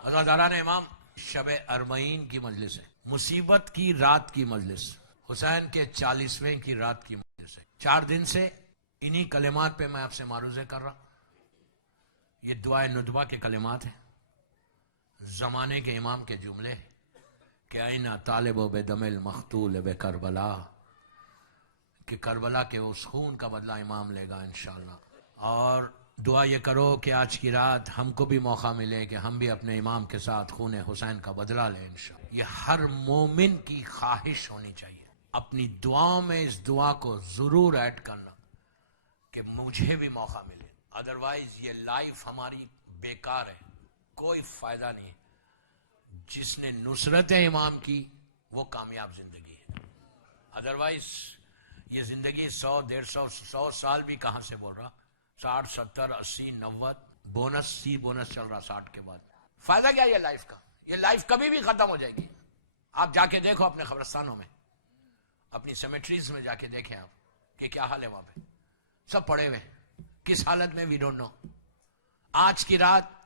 عزاداران امام، شب اربعین کی مجلس ہے، مصیبت کی رات کی مجلس، حسین کے 40ویں کی رات کی مجلس ہے۔ 4 دن سے انہی کلمات پہ میں آپ سے معروضے کر رہا۔ یہ دعائے ندبہ کے کلمات ہیں، زمانے کے امام کے جملے ہیں کہ اینا طالب و بدم المقتول بے کربلا، کہ کربلا کے اس خون کا بدلہ امام لے گا انشاءاللہ۔ اور دعا یہ کرو کہ آج کی رات ہم کو بھی موقع ملے کہ ہم بھی اپنے امام کے ساتھ خون حسین کا بدلہ لیں انشاءاللہ۔ یہ ہر مومن کی خواہش ہونی چاہیے۔ اپنی دعاؤں میں اس دعا کو ضرور ایڈ کرنا کہ مجھے بھی موقع ملے، ادروائز یہ لائف ہماری بیکار ہے، کوئی فائدہ نہیں۔ جس نے نصرت امام کی وہ کامیاب زندگی ہے، ادروائز یہ زندگی 100 150 100 سال بھی کہاں سے بول رہا، 60 70 80 90 بونس چل رہا 60 کے بعد، فائدہ کیا یہ لائف کا؟ یہ لائف کبھی بھی ختم ہو جائے گی۔ آپ جا کے دیکھو اپنے قبرستانوں میں، اپنی سیمیٹریز میں جا کے دیکھیں آپ کہ کیا حال ہے وہاں پہ، سب پڑے ہوئے، کس حالت میں وی ڈونٹ نو۔ آج کی رات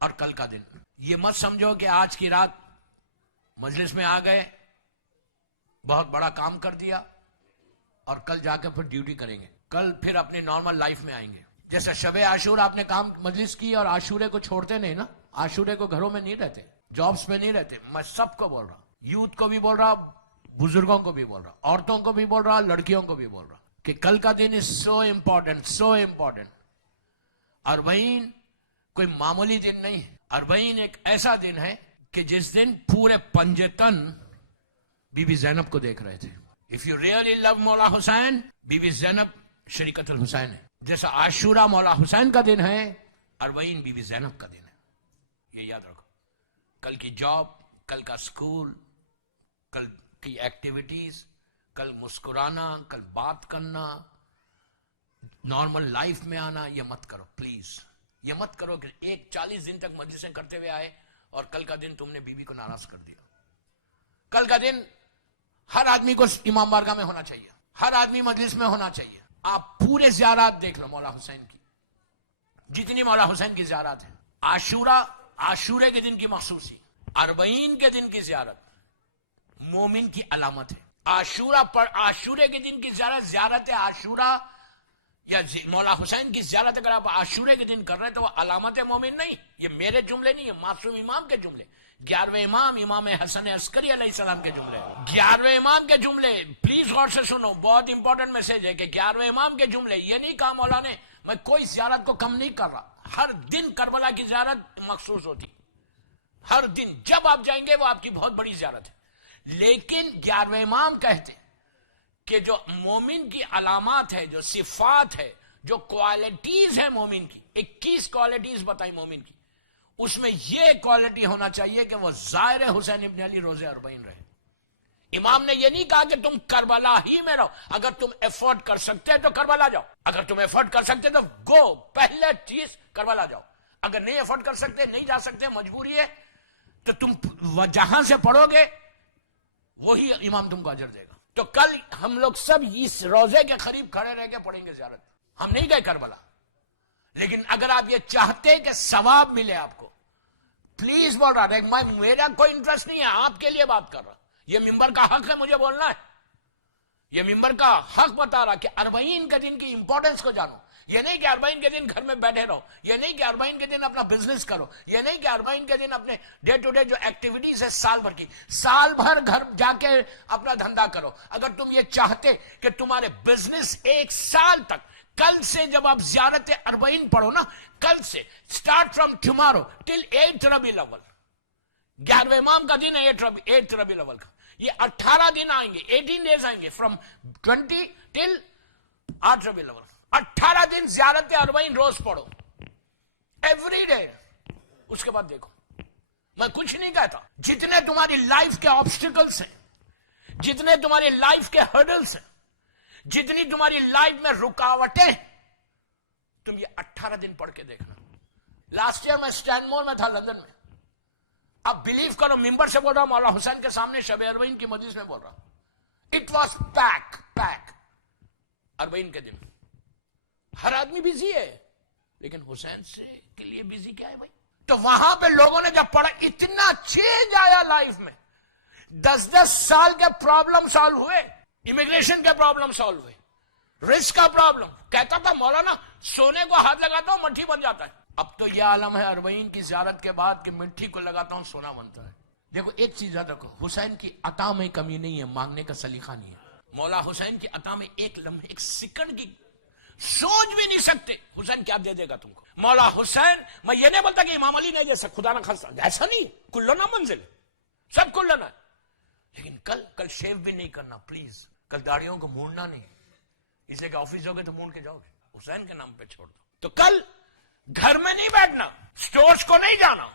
اور کل کا دن، یہ مت سمجھو کہ آج کی رات مجلس میں آ گئے، بہت بڑا کام کر دیا اور کل جا کے پھر ڈیوٹی کریں گے، کل پھر اپنے نارمل لائف میں آئیں گے۔ جیسا شب عاشور آپ نے کام مجلس کی اور عاشورے کو چھوڑتے نہیں نا، عاشورے کو گھروں میں نہیں رہتے، جابس میں نہیں رہتے۔ میں سب کو بول رہا، یوتھ کو بھی بول رہا، بزرگوں کو بھی بول رہا، عورتوں کو بھی بول رہا، لڑکیوں کو بھی بول رہا کہ کل کا دن از سو امپورٹنٹ۔ اربعین کوئی معمولی دن نہیں ہے، اربعین ایک ایسا دن ہے کہ جس دن پورے پنجتن بی بی زینب کو دیکھ رہے تھے۔ If you really love مولا حسین، بی بی زینب شریکت الحسین ہے۔ جیسا عاشورہ مولا حسین کا دن ہے، اربعین بی بی زینب کا دن ہے، یہ یاد رکھو۔ کل کی جاب، کل کا سکول، کل کی ایکٹیویٹیز، کل مسکرانا، کل بات کرنا، نارمل لائف میں آنا، یہ مت کرو پلیز۔ یہ مت کرو کہ ایک 40 دن تک مجلسیں کرتے ہوئے آئے اور کل کا دن تم نے بیوی کو ناراض کر دیا۔ کل کا دن ہر آدمی کو امام بارگاہ میں ہونا چاہیے، ہر آدمی مجلس میں ہونا چاہیے۔ آپ پورے زیارات دیکھ لو مولا حسین کی، جتنی مولا حسین کی زیارات ہیں۔ عاشورے کے دن کی مخصوصی، اربعین کے دن کی زیارت مومن کی علامت ہے۔ عاشورے کے دن کی زیارت عاشورہ یا مولا حسین کی زیارت اگر آپ عاشورے کے دن کر رہے ہیں تو وہ علامت مومن نہیں۔ یہ میرے جملے نہیں، یہ معصوم امام کے جملے، 11ویں امام امام حسن عسکری علیہ السلام کے جملے، 11ویں امام کے جملے۔ پلیز غور سے سنو، بہت امپورٹنٹ میسج ہے کہ 11ویں امام کے جملے۔ یہ نہیں کہا مولا نے میں کوئی زیارت کو کم نہیں کر رہا، ہر دن کربلا کی زیارت مخصوص ہوتی، ہر دن جب آپ جائیں گے وہ آپ کی بہت بڑی زیارت ہے۔ لیکن 11ویں امام کہتے ہیں کہ جو مومن کی علامات ہے، جو صفات ہے، جو کوالٹیز ہیں مومن کی، 21 کوالٹیز بتائی مومن کی، اس میں یہ کوالٹی ہونا چاہیے کہ وہ زائر حسین ابن علی روزے اربعین رہے۔ امام نے یہ نہیں کہا کہ تم کربلا ہی میں رہو، اگر تم ایفورٹ کر سکتے تو کربلا جاؤ، اگر تم ایفورٹ کر سکتے تو گو، پہلے چیز کربلا جاؤ۔ اگر نہیں ایفورٹ کر سکتے، نہیں جا سکتے، مجبوری ہے، تو تم جہاں سے پڑھو گے وہی امام تم کو اجر دے گا۔ تو کل ہم لوگ سب اس روزے کے قریب کھڑے رہ کے پڑھیں گے زیارت۔ ہم نہیں گئے کربلا، لیکن اگر آپ یہ چاہتے کہ ثواب ملے آپ کو، پلیز بول رہا، میرا کوئی انٹرسٹ نہیں ہے، آپ کے لیے بات کر رہا۔ یہ ممبر کا حق ہے مجھے بولنا ہے، یہ ممبر کا حق بتا رہا کہ اربعین کے دن کی امپورٹنس کو جانو۔ یہ نہیں کہ اربعین کے دن گھر میں بیٹھے رہو، یہ نہیں کہ اربعین کے دن اپنا بزنس کرو، یہ نہیں کہ اربعین کے دن اپنے ڈے ٹو ڈے جو ایکٹیویٹیز ہے سال بھر کی، سال بھر گھر جا کے اپنا دھندا کرو۔ اگر تم یہ چاہتے کہ تمہارے بزنس 1 سال تک، کل سے جب آپ زیارت اربعین پڑھو نا، کل سے اسٹارٹ فرام ٹمارو ٹل 8 ربیع الاول، 11ویں امام کا دن ہے 8 ربیع الاول کا، یہ 18 دن آئیں گے، 18 ڈیز آئیں گے، فرام 20 ٹل 8 ربیع الاول، 18 دن زیارت اربعین روز پڑھو، ایوری ڈے۔ اس کے بعد دیکھو، میں کچھ نہیں کہتا، جتنے تمہاری لائف کے آبسٹیکلز ہیں، جتنے تمہاری لائف کے ہرڈلز ہیں، جتنی تمہاری لائف میں رکاوٹیں، تم یہ 18 دن پڑھ کے دیکھنا۔ لاسٹ ایئر میں اسٹینڈ مور میں تھا لندن میں، اب بلیو کرو، ممبر سے بول رہا، مولا حسین کے سامنے شب اربعین کی مجلس میں بول رہا، اٹ واز پیک اربعین کے دن۔ ہر آدمی بزی ہے، لیکن حسین سے کے لیے بزی کیا ہے بھائی؟ تو وہاں پہ لوگوں نے جب پڑھا اتنا چینج آیا لائف میں. 10 سال کے پرابلم سالو ہوئے, امیگریشن کے پرابلم سالو ہوئے, رسک کا پرابلم. کہتا تھا مولانا سونے کو ہاتھ لگاتا ہوں مٹھی بن جاتا ہے. اب تو یہ عالم ہے اربعین کی زیارت کے بعد کہ مٹھی کو لگاتا ہوں سونا بنتا ہے. دیکھو ایک چیز یاد رکھو, حسین کی عطا میں کمی نہیں ہے, مانگنے کا سلیقہ نہیں ہے. مولا حسین کی عطا میں ایک لمحے ایک سیکنڈ کی سوچ بھی نہیں سکتے حسین کیا دے دے گا تم کو. مولا حسین, میں یہ نہیں بولتا کہ امام علی نہیں جیسا, خدا نہ خاصا ایسا نہیں, کلنا منزل سب کلنا ہے, لیکن کل شیو بھی نہیں کرنا پلیز. کل داڑھیوں کو مونڈنا نہیں, اسے کہ آفس جاؤ گے تو مونڈ کے جاؤ گے, حسین کے نام پہ چھوڑ دو. تو کل گھر میں نہیں بیٹھنا, سٹورز کو نہیں جانا,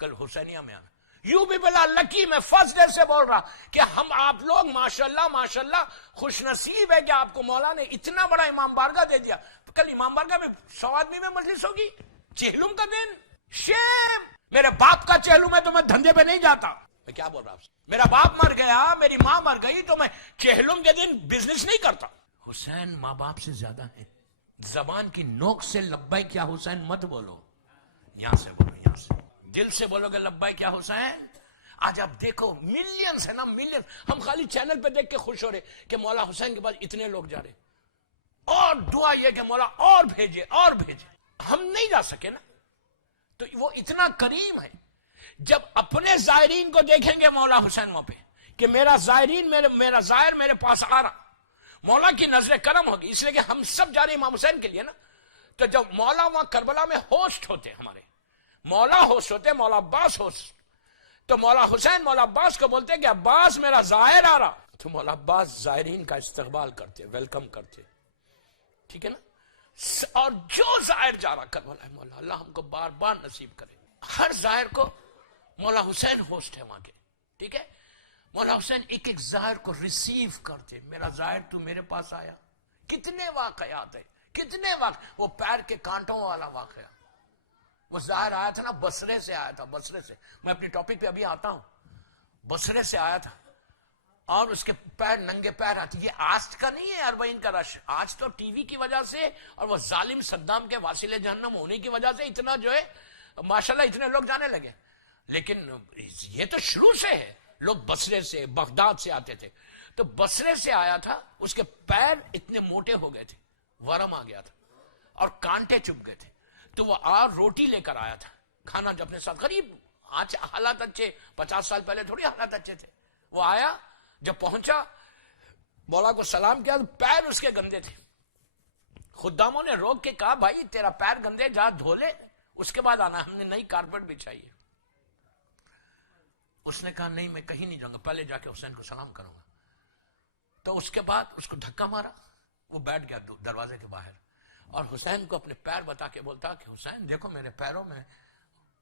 کل حسینیہ میں آنا. یو پیپل آر لکی, میں فرسٹ ڈے سے بول رہا کہ ہم آپ لوگ ماشاءاللہ خوش نصیب ہے کہ آپ کو مولا نے اتنا بڑا امام بارگاہ دے دیا. کل امام بارگاہ میں 100 آدمی میں مجلس ہوگی, چہلم کا دن. شیم, میرے باپ کا چہلم ہے تو میں دھندے پہ نہیں جاتا. میں کیا بول رہا ہوں, میرا باپ مر گیا, میری ماں مر گئی, تو میں چہلم کے دن بزنس نہیں کرتا. حسین ماں باپ سے زیادہ ہے. زبان کی نوک سے لبیک یا حسین مت بولو, یہاں سے بولو, یہاں سے دل سے بولو گے لبیک یا حسین. آج آپ دیکھو ملینز ہے نا, ملین. ہم خالی چینل پہ دیکھ کے خوش ہو رہے کہ مولا حسین کے پاس اتنے لوگ جا رہے, اور دعا یہ کہ مولا اور بھیجے اور بھیجے. ہم نہیں جا سکے نا, تو وہ اتنا کریم ہے. جب اپنے زائرین کو دیکھیں گے مولا حسین وہاں پہ کہ میرا زائرین میرا زائر میرے پاس آ رہا, مولا کی نظر کرم ہوگی. اس لیے کہ ہم سب جا رہے ہیں امام حسین کے لیے نا. تو جب مولا وہاں کربلا میں ہوسٹ ہوتے, ہمارے مولا ہوسٹ ہوتے, مولا عباس ہوسٹ, تو مولا حسین مولا عباس کو بولتے کہ عباس میرا زائر آ رہا, تو مولا عباس زائرین کا استقبال کرتے, ویلکم کرتے. ٹھیک ہے نا. اور جو زائر جا رہا کربلا, مولا اللہ ہم کو بار بار نصیب کرے. ہر زائر کو مولا حسین ہوسٹ ہے وہاں کے. ٹھیک ہے, مولا حسین ایک ایک زائر کو ریسیو کرتے. میرا زائر تو میرے پاس آیا. کتنے واقعات ہیں, کتنے وہ پیر کے کانٹوں والا واقعہ. وہ ظاہر آیا تھا نا, بصرے سے آیا تھا, بصرے سے. میں اپنی ٹاپک پہ ابھی آتا ہوں. بصرے سے آیا تھا اور اس کے پیر ننگے پیر آتی. یہ آج کا نہیں ہے اربعین کا رش, آج تو ٹی وی کی وجہ سے اور وہ ظالم صدام کے واصل جہنم ہونے کی وجہ سے اتنا جو ہے ماشاءاللہ اتنے لوگ جانے لگے. لیکن یہ تو شروع سے ہے. لوگ بصرے سے بغداد سے آتے تھے. تو بصرے سے آیا تھا, اس کے پیر اتنے موٹے ہو گئے تھے, ورم آ گیا تھا اور کانٹے چپ گئے تھے. تو وہ روٹی لے کر آیا تھا, کھانا جو اپنے ساتھ. قریب آج حالات اچھے, 50 سال پہلے تھوڑی حالات اچھے تھے. وہ آیا, جب پہنچا مولا کو سلام کیا, پیر اس کے گندے تھے. خداموں نے روک کے کہا بھائی تیرا پیر گندے, جا دھو لے, اس کے بعد آنا, ہم نے نئی کارپیٹ بچھائی ہے. اس نے کہا نہیں میں کہیں نہیں جاؤں گا, پہلے جا کے حسین کو سلام کروں گا. تو اس کے بعد اس کو دھکا مارا, وہ بیٹھ گیا دروازے کے باہر, اور حسین کو اپنے پیر بتا کے بولتا کہ حسین دیکھو میرے پیروں میں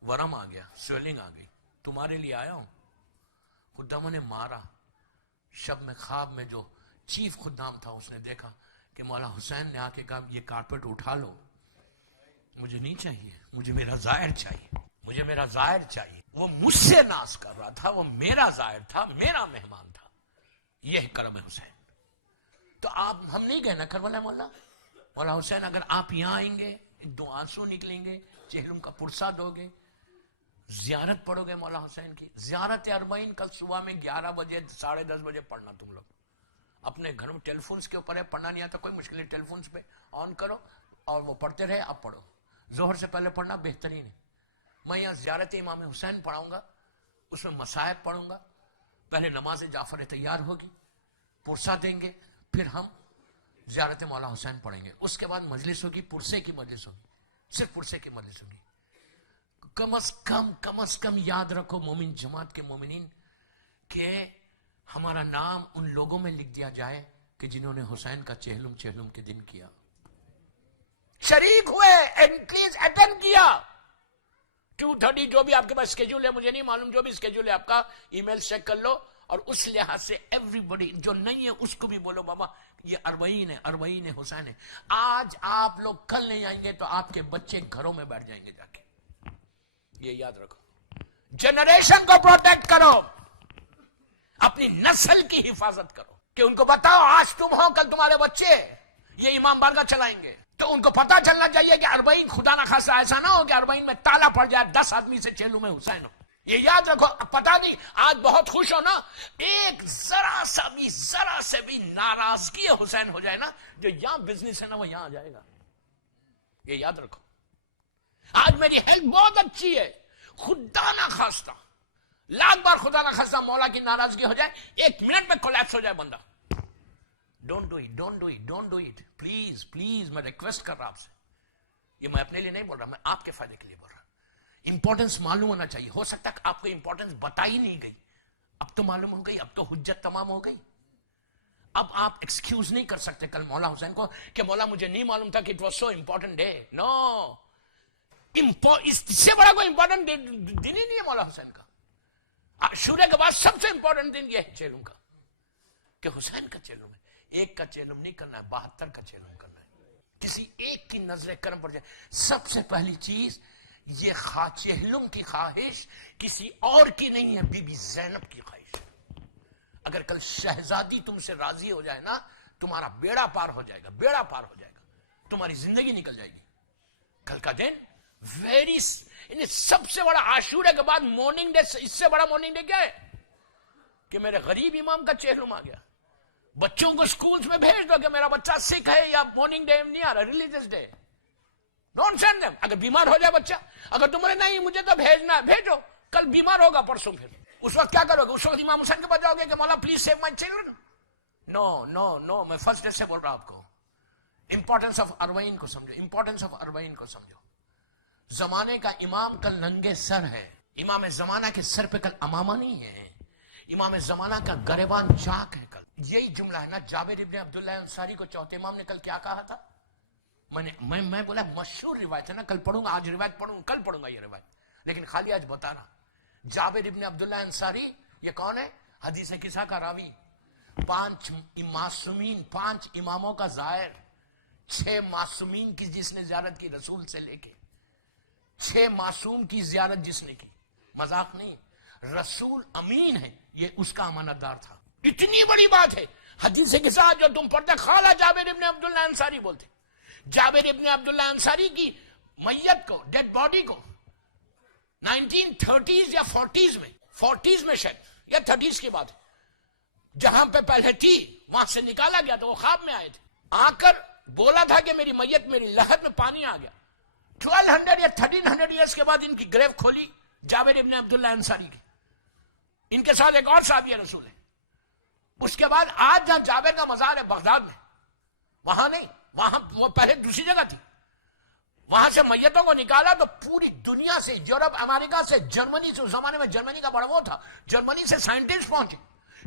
ورم آ گیا, سویلنگ آ گئی, تمہارے لیے آیا ہوں. خداموں نے مارا. شب میں خواب میں جو چیف خدام تھا اس نے دیکھا کہ مولا حسین نے آ کے کہا یہ کارپیٹ اٹھا لو, مجھے نہیں چاہیے, مجھے میرا زائر چاہیے, مجھے میرا زائر چاہیے. وہ مجھ سے ناز کر رہا تھا, وہ میرا زائر تھا, میرا مہمان تھا. یہ کرم ہے حسین. تو آپ ہم نہیں گئے نا کربلا مولا حسین, اگر آپ یہاں آئیں گے, 2 آنسو نکلیں گے, چہروں کا پرسہ دو گے, زیارت پڑھو گے مولا حسین کی. زیارت اربعین کل صبح میں 11 بجے 10:30 بجے پڑھنا. تم لوگ اپنے گھر میں ٹیلی فونس کے اوپر ہے, پڑھنا نہیں آتا کوئی مشکل ہے, ٹیلی فونس پہ آن کرو اور وہ پڑھتے رہے, آپ پڑھو. ظہر سے پہلے پڑھنا بہترین ہے. میں یہاں زیارت امام حسین پڑھاؤں گا, اس میں مصائب پڑھوں گا. پہلے نماز جعفر تیار ہوگی, پرسہ دیں گے, پھر ہم زیارت مولا حسین پڑھیں گے. اس کے بعد مجلس ہوگی, پرسے کی مجلس ہوگی, صرف پرسے کی مجلس ہوگی. کم از کم یاد رکھو مومن جماعت کے مومنین کہ ہمارا نام ان لوگوں میں لکھ دیا جائے کہ جنہوں نے حسین کا چہلم کے دن کیا, شریک ہوئے, پلیز اٹینڈ کیا. 2:30 جو بھی آپ کے پاس اسکیڈول ہے, مجھے نہیں معلوم, جو بھی اسکیڈول ہے آپ کا, ای میل چیک کر لو. اور اس لحاظ سے ایوری بڈی جو نہیں ہے اس کو بھی بولو بابا یہ اربعین ہے حسین ہے. آج آپ لوگ کل نہیں آئیں گے تو آپ کے بچے گھروں میں بیٹھ جائیں گے جا کے. یہ یاد رکھو, جنریشن کو پروٹیکٹ کرو, اپنی نسل کی حفاظت کرو, کہ ان کو بتاؤ آج تم ہو کل تمہارے بچے یہ امام بارگاہ چلائیں گے. تو ان کو پتا چلنا چاہیے کہ اربعین خدا نہ خاصا ایسا نہ ہو کہ اربعین میں تالا پڑ جائے 10 آدمی سے چہلم میں حسین ہو. یہ یاد رکھو. پتا نہیں آج بہت خوش ہو نا, ایک ذرا سے بھی ناراضگی حسین ہو جائے نا, جو یہاں بزنس ہے نا وہ یہاں آ جائے گا. یہ یاد رکھو. آج میری ہیلتھ بہت اچھی ہے, خدا نہ خواستہ لاکھ بار خدا نہ خواستہ مولا کی ناراضگی ہو جائے, 1 منٹ میں کولیپس ہو جائے بندہ. Don't do it please. میں ریکویسٹ کر رہا آپ سے. یہ میں اپنے لیے نہیں بول رہا, میں آپ کے فائدے کے لیے بول رہا. امپورٹنس معلوم ہونا چاہیے. ہو سکتا ہے کہ آپ کو امپورٹنس بتائی نہیں گئی, اب تو معلوم ہو گئی, اب تو حجت تمام ہو گئی. اب آپ ایکسکیوز نہیں کر سکتے کل مولا حسین کو کہ مولا مجھے نہیں معلوم تھا کہ it was so important day. No, اس سے بڑا کوئی امپورٹنٹ دن ہی نہیں ہے مولا حسین کا. عاشورہ کے بعد سب سے امپورٹنٹ دن یہ ہے چہلم کا, کہ حسین کا چہلم ہے. ایک کا چہلم نہیں کرنا ہے, 72 کا چہلم کرنا ہے. کسی ایک کی نظر کرم پڑ جائے. سب سے پہلی چیز یہ چہلم کی خواہش کسی اور کی نہیں ہے, بی بی زینب کی خواہش. اگر کل شہزادی تم سے راضی ہو جائے نا, تمہارا بیڑا پار ہو جائے گا, بیڑا پار ہو جائے گا, تمہاری زندگی نکل جائے گی. کل کا دن سب سے بڑا عاشورہ کے بعد مارننگ ڈے, اس سے بڑا مارننگ ڈے کیا ہے کہ میرے غریب امام کا چہلم آ گیا. بچوں کو سکولز میں بھیج دو کہ میرا بچہ سکھ ہے یا مارننگ ڈے نہیں آ رہا, religious day. Don't send them. اگر بیمار ہو جائے بچہ, اگر تمہیں نہیں مجھے تو بھیجنا ہے, بھیجو. کل بیمار ہوگا پرسوں, پھر اس وقت کیا کرو گے؟ اس وقت امام حسین کے پاس جاؤ گے کہ مولا پلیز سیو مائی چلڈرن. نو, میں فرسٹ ڈے سے بول رہا آپ کو. امپورٹنس آف اربعین کو سمجھو, امپورٹنس آف اربعین کو سمجھو. زمانے کا امام کل ننگے سر ہے. امام زمانہ کے سر پہ کل امامہ نہیں ہے. امام زمانہ کا گریبان چاک ہے. کل یہی جملہ ہے نا, جابر ابن عبداللہ انصاری کو چوتھے امام نے کل کیا کہا تھا؟ میں بولا مشہور روایت ہے نا, کل پڑھوں گا, آج روایت پڑھوں, کل پڑھوں گا یہ روایت, لیکن خالی آج بتا رہا. جابر ابن عبداللہ انصاری یہ کون ہے؟ حدیث قصہ کا راوی. 5 معصومین, 5 اماموں کا زائر, 6 معصومین کی جس نے زیارت کی رسول سے لے کے, 6 معصوم کی زیارت جس نے کی. مذاق نہیں, رسول امین ہے, یہ اس کا امانت دار تھا. اتنی بڑی بات ہے. حدیث قصہ جو تم پڑھتے, خالہ جابر ابن عبداللہ انصاری بولتے. جابر ابن عبداللہ انصاری کی میت کو, ڈیڈ باڈی کو 1930s یا 40s میں شاید, یا 30s کی بات ہے, جہاں پہ پہلے تھی وہاں سے نکالا گیا. تو وہ خواب میں آئے تھے, آ کر بولا تھا کہ میری میت, میری لحد میں پانی آ گیا. 1200 یا 1300 ایئرس کے بعد ان کی گریو کھولی جابر ابن عبداللہ انصاری کی. ان کے ساتھ ایک اور صحابی رسول ہے. اس کے بعد آج جہاں جابر کا مزار ہے بغداد میں, وہاں نہیں, وہاں وہ پہلے دوسری جگہ تھی, وہاں سے میتوں کو نکالا تو پوری دنیا سے, یورپ, امریکہ سے, جرمنی سے, اس زمانے میں جرمنی کا بڑا وہ تھا, جرمنی سے سائنٹسٹ پہنچے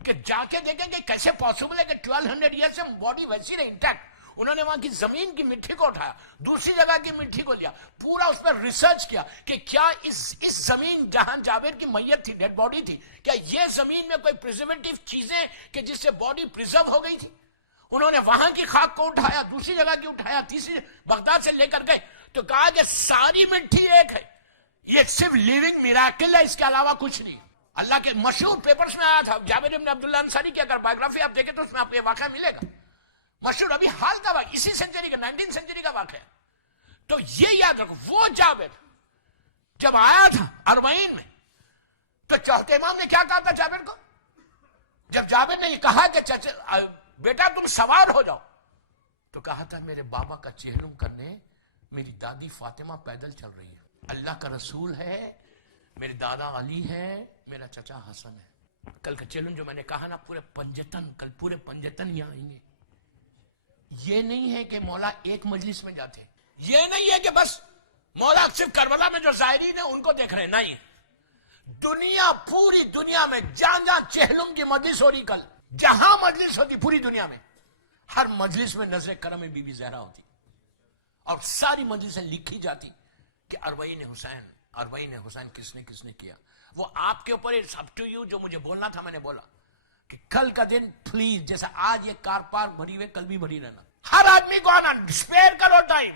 کہ جا کے دیکھیں کہ کیسے پاسبل ہے کہ 1200 ایئر سے باڈی ویسی رہے انٹیکٹ. انہوں نے وہاں کی زمین کی مٹی کو اٹھایا, دوسری جگہ کی مٹی کو لیا, پورا اس پر ریسرچ کیا کہ کیا اس زمین جہاں جابر کی میت تھی, ڈیڈ باڈی تھی, کیا یہ زمین میں کوئی پریزرویٹو چیزیں کہ جس سے باڈی پریزرو ہو گئی تھی. انہوں نے وہاں کی خاک کو اٹھایا, دوسری جگہ کی اٹھایا, تیسری بغداد سے لے کر گئے, تو کہا کہ ساری مٹی ایک ہے, یہ صرف لیونگ میراکل ہے, اس کے علاوہ کچھ نہیں. اللہ کے مشہور پیپرز میں آیا تھا جابر ابن عبداللہ انصاری کی, اگر بایوگرافی آپ دیکھیں تو اس میں آپ کو یہ واقعہ ملے گا. مشہور, ابھی حال کا واقعہ, اسی سنچری کا, 19 سنچری کا واقعہ. تو یہ یاد رکھو, وہ جابر جب آیا تھا اربعین میں, تو چوتھے امام نے کیا کہا تھا جابر کو؟ جب جابر نے یہ کہا کہ بیٹا تم سوار ہو جاؤ, تو کہا تھا میرے بابا کا چہلم کرنے میری دادی فاطمہ پیدل چل رہی ہے, اللہ کا رسول ہے, میرے دادا علی ہے, میرا چچا حسن ہے. کل کا چہلم جو میں نے کہا نا, پورے پنجتن, کل پورے پنجتن یہاں آئیں گے. یہ نہیں ہے کہ مولا ایک مجلس میں جاتے, یہ نہیں ہے کہ بس مولا صرف کربلا میں جو زائرین ہیں ان کو دیکھ رہے ہیں, نہیں. دنیا, پوری دنیا میں جہاں جہاں چہلم کی مجلس ہو رہی, کل جہاں مجلس ہوتی پوری دنیا میں, ہر مجلس میں نظر کرم میں بی بی زہرا ہوتی, اور ساری مجلسیں لکھی جاتی کہ اربعین حسین کس نے کیا. وہ آپ کے اوپر, اٹس اپ ٹو یو. جو مجھے بولنا تھا میں نے بولا کہ کل کا دن پلیز, جیسا آج یہ کار پارک بھری ہوئے, کل بھی بھری رہنا. ہر آدمی کو آنا, اسپیئر کرو ٹائم,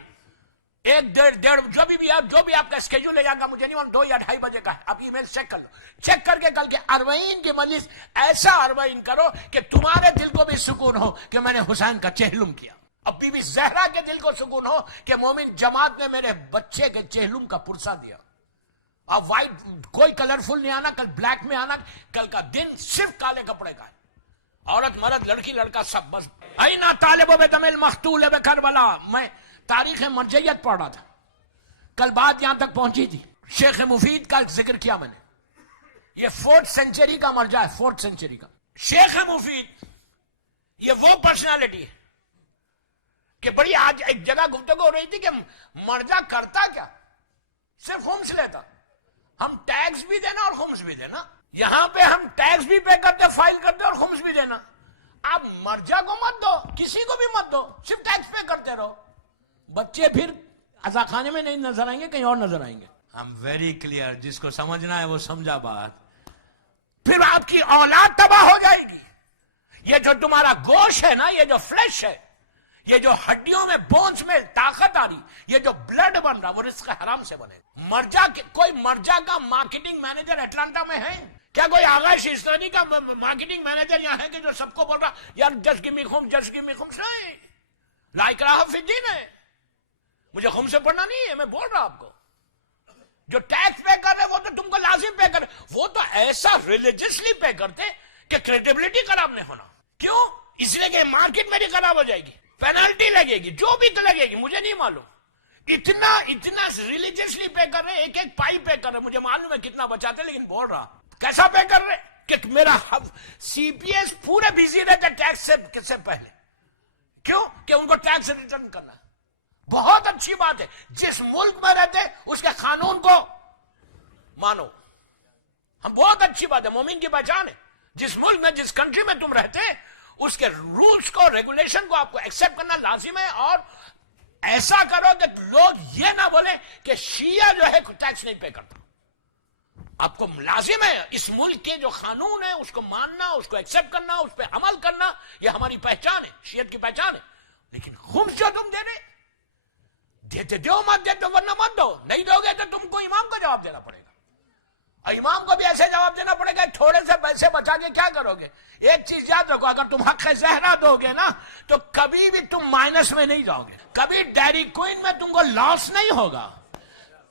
1-1.5 جو بھی آپ کا اسکیڈول لے جائے گا, مجھے نہیں معلوم 2 یا 2:30 بجے کا ہے, آپ ای میل چیک کر لو, چیک کر کے کل کے اربعین کی مجلس, ایسا اربعین کرو کہ تمہارے دل کو بھی سکون ہو کہ میں نے حسین کا چہلم کیا. اب بی بی زہرا کے دل کو سکون ہو کہ مومن جماعت نے میرے بچے کے چہلم کا پرسہ دیا. اب وائٹ کوئی کلرفل نہیں آنا, کل بلیک میں آنا, کل کا دن صرف کالے کپڑے کا ہے. عورت مرد لڑکی لڑکا سب بس. اینا طالب بدم المقتول بکربلا. میں تاریخ مرجعیت پڑھ رہا تھا, کل بات یہاں تک پہنچی تھی. شیخ مفید کا ذکر کیا میں نے, یہ 4th سینچری کا مرجع ہے, 4th سینچری کا. شیخ مفید یہ وہ پرسنالٹی ہے کہ بڑی آج ایک جگہ گفتگو ہو رہی تھی کہ مرجع کرتا کیا, صرف خمس لیتا. ہم ٹیکس بھی دینا اور خمس بھی دینا. یہاں پہ ہم ٹیکس بھی پے کرتے, فائل کرتے اور خمس بھی دینا. آپ مرجع کو مت دو, کسی کو بھی مت دو, صرف ٹیکس پے کرتے رہو. بچے پھر عزاخانے میں نہیں نظر آئیں گے, کہیں اور نظر آئیں گے. ہم ویری کلیئر, جس کو سمجھنا ہے وہ سمجھا بات. پھر آپ کی اولاد تباہ ہو جائے گی. یہ جو تمہارا گوشت ہے نا, یہ جو فلیش ہے, یہ جو ہڈیوں میں بونس میں طاقت آ رہی, یہ جو بلڈ بن رہا, وہ رزق حرام سے بنے. مرجع کوئی مرجع کا مارکیٹنگ مینیجر اٹلانٹا میں ہے کیا؟ کوئی آغا شیستانی کا مارکیٹنگ مینیجر یہاں ہے کہ جو سب کو بول رہا یار جس گیو می خمس, جس گیو می خمس؟ نہیں, لا اکراہ فی الدین ہے. مجھے خمس سے پڑھنا نہیں ہے, میں بول رہا آپ کو. جو ٹیکس پے کر رہے وہ تو تم کو لازم پے کر, وہ تو ایسا ریلیجسلی پے کرتے کہ کریڈیبلٹی خراب نہیں ہونا. کیوں؟ اس لیے کہ مارکیٹ میری خراب ہو جائے گی, پینلٹی لگے گی, جو بھی تو لگے گی, مجھے نہیں معلوم. اتنا ریلیجسلی پے کر رہے, ایک ایک پائی پے کر رہے. مجھے معلوم ہے کتنا بچاتے, لیکن بول رہا کیسا پے کر رہے کہ میرا سی پی ایس پورے بزی رہتے ٹیکس سے پہلے. کیوں؟ کہ ان کو ٹیکس ریٹرن کرنا. بہت اچھی بات ہے, جس ملک میں رہتے اس کے قانون کو مانو. ہم بہت اچھی بات ہے, مومن کی پہچان ہے. جس ملک میں, جس کنٹری میں تم رہتے, اس کے رولز کو, ریگولیشن کو آپ کو ایکسپٹ کرنا لازم ہے. اور ایسا کرو کہ لوگ یہ نہ بولیں کہ شیعہ جو ہے ٹیکس نہیں پے کرتا. آپ کو لازم ہے اس ملک کے جو قانون ہے اس کو ماننا, اس کو ایکسپٹ کرنا, اس پہ عمل کرنا. یہ ہماری پہچان ہے, شیعت کی پہچان ہے. لیکن خمس جو تم دے رہے, دیتے دو, مت دے دو, ورنہ مت دو. نہیں دو گے تو تم کو امام کو جواب دینا پڑے گا. اور امام کو بھی ایسے جواب دینا پڑے گا, تھوڑے سے پیسے بچا کے کیا کرو گے؟ ایک چیز یاد رکھو, اگر تم حق زہرا دو گے نا تو کبھی بھی تم مائنس میں نہیں جاؤ گے, کبھی ڈیری کوئن میں تم کو لاس نہیں ہوگا.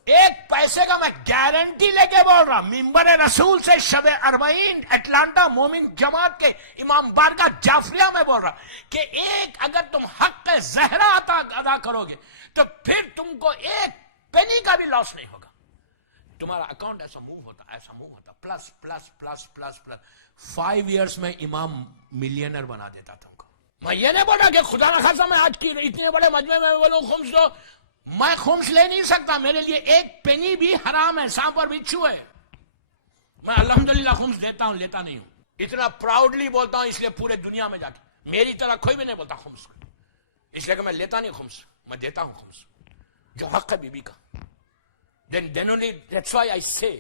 ایک پیسے کا میں گارنٹی لے کے بول رہا, ممبر رسول سے شب اربعین اٹلانٹا مومن جماعت کے امام بارگاہ جعفریہ میں بول رہا کہ ایک اگر تم حق زہرا ادا کرو گے تو پھر تم کو ایک پینی کا بھی لاس نہیں ہوگا. تمہارا اکاؤنٹ ایسا موو ہوتا, ایسا موو ہوتا, plus plus plus plus plus. 5 years میں امام ملینر بنا دیتا تم کو. میں یہ نہیں بولا کہ خدا نہ خاصا میں آج کی اتنے بڑے مجمع میں بولوں خمس دو. میں خمس لے نہیں سکتا, میرے لیے ایک پینی بھی حرام ہے, سانپ اور بچھو ہے. میں الحمدللہ خمس دیتا ہوں, لیتا نہیں ہوں. اتنا پراؤڈلی بولتا ہوں, اس لیے پورے دنیا میں جا کے میری طرح کوئی بھی نہیں بولتا خمس, اس لیے کہ میں لیتا نہیں خمس, میں دیتا ہوں خمس جو حق ہے بی بی کا. Then only that's why I say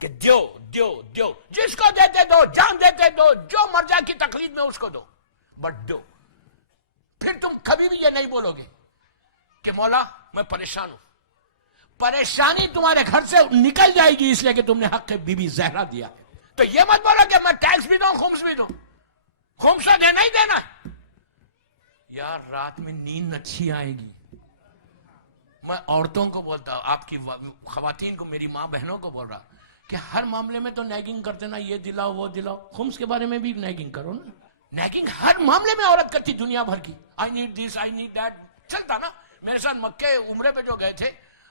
کہ دیو, جس کو دیتے دو, جان دیتے دو, جو مرجع کی تقلید میں اس کو دو, بٹ دو. پھر تم کبھی بھی یہ نہیں بولو گے کہ مولا میں پریشان ہوں. پریشانی تمہارے گھر سے نکل جائے گی اس لیے کہ تم نے حق بی بی زہرا دیا. تو یہ مت بولو کہ میں ٹیکس بھی دوں, خمس بھی دوں. خمس تو دینا ہی دینا ہے. یار رات میں نیند اچھی آئے گی. میں عورتوں کو بولتا ہوں, آپ کی خواتین کو, میری ماں بہنوں کو بول رہا کہ ہر معاملے میں تو نیگنگ کرتے نا, یہ دلاؤ وہ دلاؤ. خمس کے بارے میں بھی نیگنگ کرو نا. نیگنگ ہر معاملے میں عورت کرتی دنیا بھر کی. I need this, I need that, چلتا نا. میرے ساتھ مکے عمرے پہ جو گئے تھے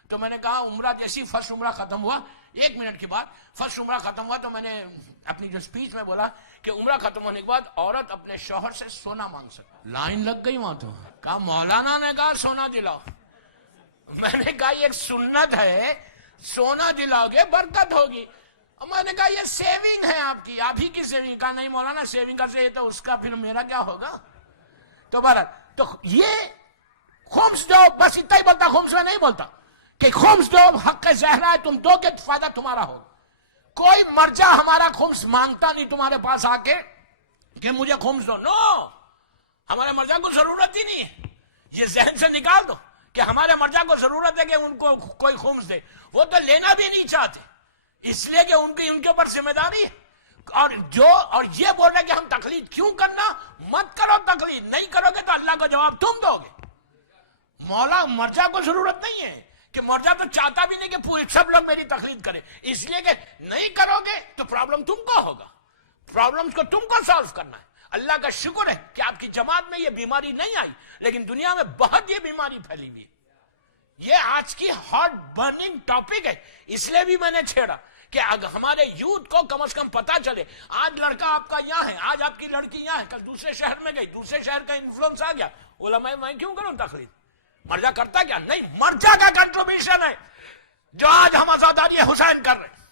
تو میں نے کہا عمرہ جیسی فرسٹ عمرہ ختم ہوا, 1 منٹ کے بعد فرسٹ عمرہ ختم ہوا تو میں نے اپنی جو سپیچ میں بولا کہ عمرہ ختم ہونے کے بعد عورت اپنے شوہر سے سونا مانگ سکتی. لائن لگ گئی وہاں. تو کہا مولانا نے کہا سونا دلاؤ. میں نے کہا یہ ایک سنت ہے, سونا دلاؤ گے برکت ہوگی. میں نے کہا یہ سیونگ ہے آپ کی, آپ ہی کی سیونگ. کہا نہیں مولانا سیونگ کر سے تو اس کا پھر میرا کیا ہوگا. تو بہرحال تو یہ خمس دو, بس اتنا ہی بولتا, خمس میں نہیں بولتا کہ خمس دو, حق زہرا ہے, تم دو کے فائدہ تمہارا ہوگا. کوئی مرجع ہمارا خمس مانگتا نہیں تمہارے پاس آ کے کہ مجھے خمس دو. نو, ہمارے مرجع کو ضرورت ہی نہیں ہے. یہ ذہن سے نکال دو کہ ہمارے مرجع کو ضرورت ہے کہ ان کو کوئی خمس دے. وہ تو لینا بھی نہیں چاہتے, اس لیے کہ ان کے اوپر ذمہ داری ہے. اور یہ بول رہے کہ ہم تقلید کیوں کرنا, مت کرو تقلید. نہیں کرو گے تو اللہ کو جواب تم دو گے. مولا مرزا کو ضرورت نہیں ہے کہ مرزا تو چاہتا بھی نہیں کہ پورے سب لوگ میری تقلید کریں، اس لیے کہ نہیں کرو گے تو پرابلم تم کو ہوگا، پرابلمز کو تم کو سالو کرنا ہے۔ اللہ کا شکر ہے کہ آپ کی جماعت میں یہ بیماری نہیں آئی، لیکن دنیا میں بہت یہ بیماری پھیلی ہوئی ہے۔ یہ آج کی ہاٹ برننگ ٹاپک ہے، اس لیے بھی میں نے چھیڑا کہ ہمارے یوتھ کو کم از کم پتا چلے۔ آج لڑکا آپ کا یہاں ہے، آج آپ کی لڑکی یہاں ہے، کل دوسرے شہر میں گئی، دوسرے شہر کا انفلوئنس آ گیا، بولا میں کیوں کروں تقلید؟ مرزا کرتا کیا؟ نہیں، مرزا کا کنٹریبیوشن ہے جو آج ہم عزاداری حسین کر رہے ہیں۔